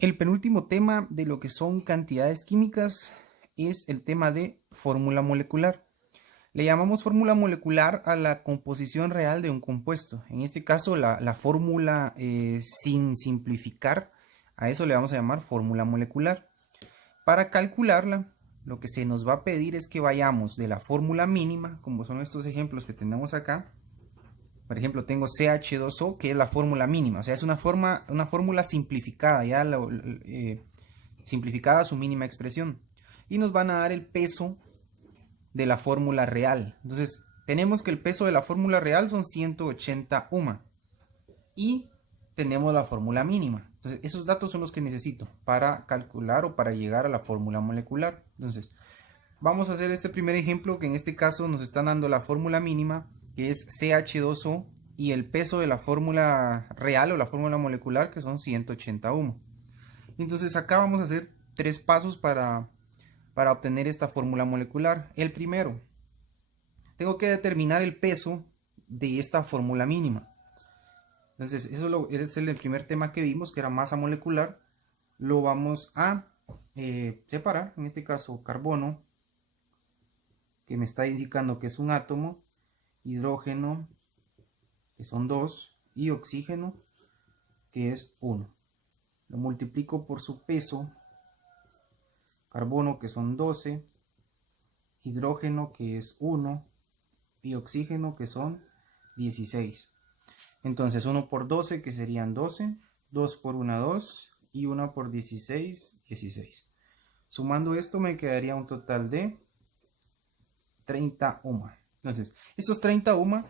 El penúltimo tema de lo que son cantidades químicas es el tema de fórmula molecular. Le llamamos fórmula molecular a la composición real de un compuesto. En este caso, la fórmula sin simplificar, a eso le vamos a llamar fórmula molecular. Para calcularla, lo que se nos va a pedir es que vayamos de la fórmula mínima, como son estos ejemplos que tenemos acá. Por ejemplo, tengo CH2O, que es la fórmula mínima, o sea, es una fórmula simplificada, ya simplificada a su mínima expresión. Y nos van a dar el peso de la fórmula real. Entonces, tenemos que el peso de la fórmula real son 180 UMA. Y tenemos la fórmula mínima. Entonces, esos datos son los que necesito para calcular o para llegar a la fórmula molecular. Entonces, vamos a hacer este primer ejemplo que en este caso nos están dando la fórmula mínima, que es CH2O, y el peso de la fórmula real o la fórmula molecular, que son 180 UMA. Entonces acá vamos a hacer tres pasos para obtener esta fórmula molecular. El primero, tengo que determinar el peso de esta fórmula mínima. Entonces, eso es el primer tema que vimos, que era masa molecular. Lo vamos a separar, en este caso carbono, que me está indicando que es un átomo, hidrógeno, que son 2, y oxígeno, que es 1. Lo multiplico por su peso, carbono, que son 12, hidrógeno, que es 1, y oxígeno, que son 16. Entonces 1 por 12, que serían 12, 2 por 1, 2, y 1 por 16, 16. Sumando esto me quedaría un total de 30 UMA. Entonces, estos 30 UMA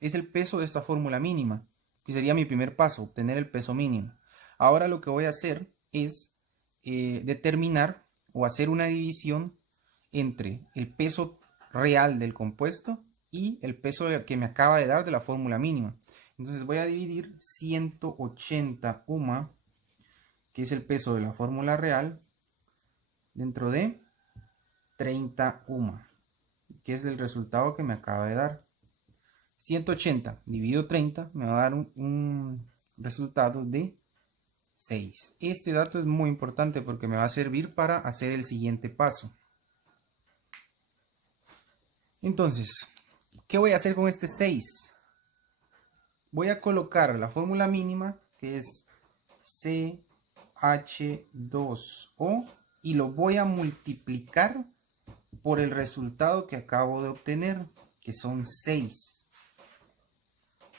es el peso de esta fórmula mínima, que sería mi primer paso, obtener el peso mínimo. Ahora lo que voy a hacer es determinar o hacer una división entre el peso real del compuesto y el peso que me acaba de dar de la fórmula mínima. Entonces voy a dividir 180 UMA, que es el peso de la fórmula real, dentro de 30 UMA, que es el resultado que me acaba de dar. 180 dividido 30 me va a dar un resultado de 6. Este dato es muy importante porque me va a servir para hacer el siguiente paso. Entonces, ¿qué voy a hacer con este 6? Voy a colocar la fórmula mínima, que es CH2O, y lo voy a multiplicar por el resultado que acabo de obtener, que son 6.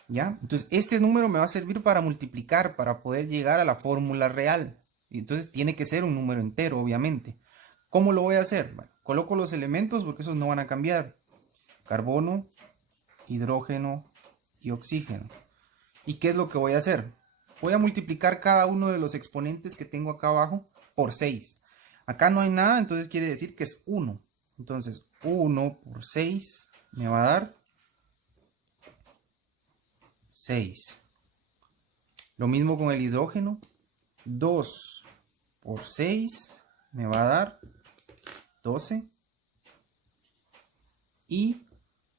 ¿Ya? Entonces, este número me va a servir para multiplicar, para poder llegar a la fórmula real. Y entonces tiene que ser un número entero, obviamente. ¿Cómo lo voy a hacer? Bueno, coloco los elementos porque esos no van a cambiar. Carbono, hidrógeno y oxígeno. ¿Y qué es lo que voy a hacer? Voy a multiplicar cada uno de los exponentes que tengo acá abajo por 6. Acá no hay nada, entonces quiere decir que es 1. Entonces, 1 por 6 me va a dar 6. Lo mismo con el hidrógeno. 2 por 6 me va a dar 12. Y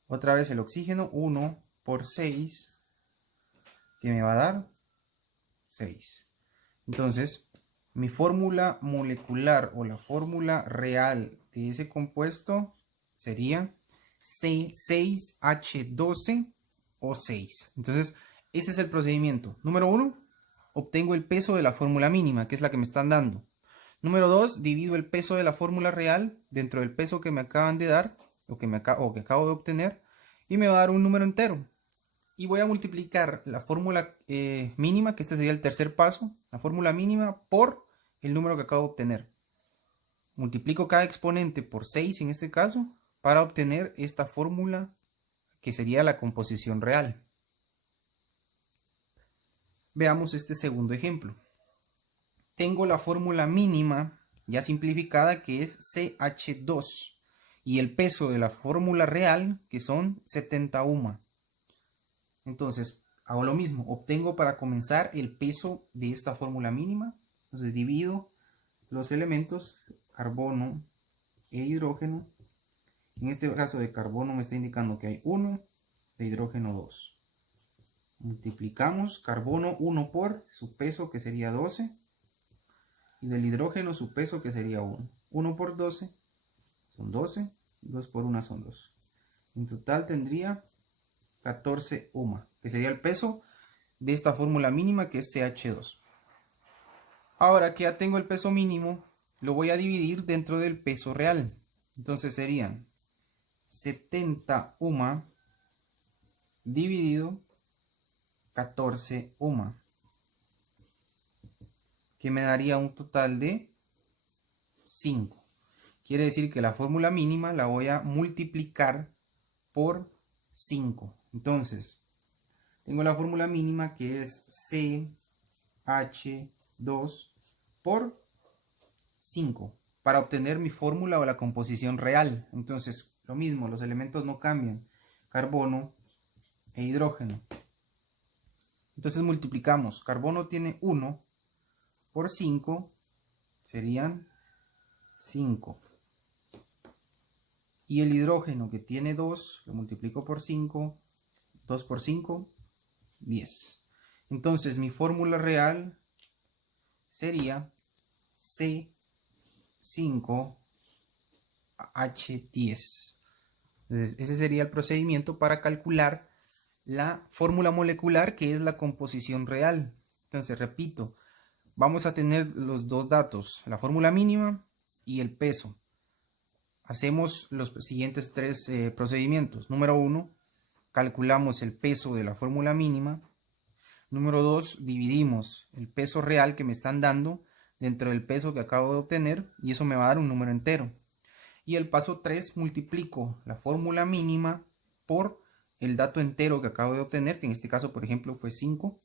otra vez el oxígeno. 1 por 6 que me va a dar 6. Entonces, mi fórmula molecular o la fórmula real de ese compuesto sería C6H12O6. Entonces, ese es el procedimiento. Número 1, obtengo el peso de la fórmula mínima, que es la que me están dando. Número 2, divido el peso de la fórmula real dentro del peso que me acaban de dar o que acabo de obtener y me va a dar un número entero. Y voy a multiplicar la fórmula mínima, que este sería el tercer paso, la fórmula mínima por el número que acabo de obtener. Multiplico cada exponente por 6 en este caso para obtener esta fórmula que sería la composición real. Veamos este segundo ejemplo. Tengo la fórmula mínima ya simplificada, que es CH2, y el peso de la fórmula real, que son 70 UMA. Entonces, hago lo mismo, obtengo para comenzar el peso de esta fórmula mínima. Entonces divido los elementos, carbono e hidrógeno. En este caso de carbono me está indicando que hay 1, de hidrógeno 2. Multiplicamos carbono 1 por su peso, que sería 12. y del hidrógeno su peso, que sería 1. 1 por 12 son 12, 2 por 1 son 2. En total tendría 14 UMA, que sería el peso de esta fórmula mínima, que es CH2. Ahora que ya tengo el peso mínimo, lo voy a dividir dentro del peso real. Entonces serían 70 UMA dividido 14 UMA, que me daría un total de 5. Quiere decir que la fórmula mínima la voy a multiplicar por 5. Entonces, tengo la fórmula mínima, que es CH2 por 5 para obtener mi fórmula o la composición real. Entonces, lo mismo, los elementos no cambian, carbono e hidrógeno. Entonces multiplicamos, carbono tiene 1 por 5, serían 5. Y el hidrógeno, que tiene 2, lo multiplico por 5, 2 por 5, 10. Entonces mi fórmula real sería C5H10. Entonces, ese sería el procedimiento para calcular la fórmula molecular, que es la composición real. Entonces, repito, vamos a tener los dos datos, la fórmula mínima y el peso. Hacemos los siguientes tres procedimientos. Número 1, calculamos el peso de la fórmula mínima. Número 2, dividimos el peso real que me están dando dentro del peso que acabo de obtener, y eso me va a dar un número entero. Y el paso 3, multiplico la fórmula mínima por el dato entero que acabo de obtener, que en este caso, por ejemplo, fue 5.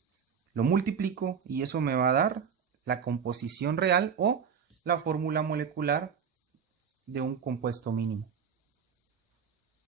Lo multiplico y eso me va a dar la composición real o la fórmula molecular de un compuesto mínimo.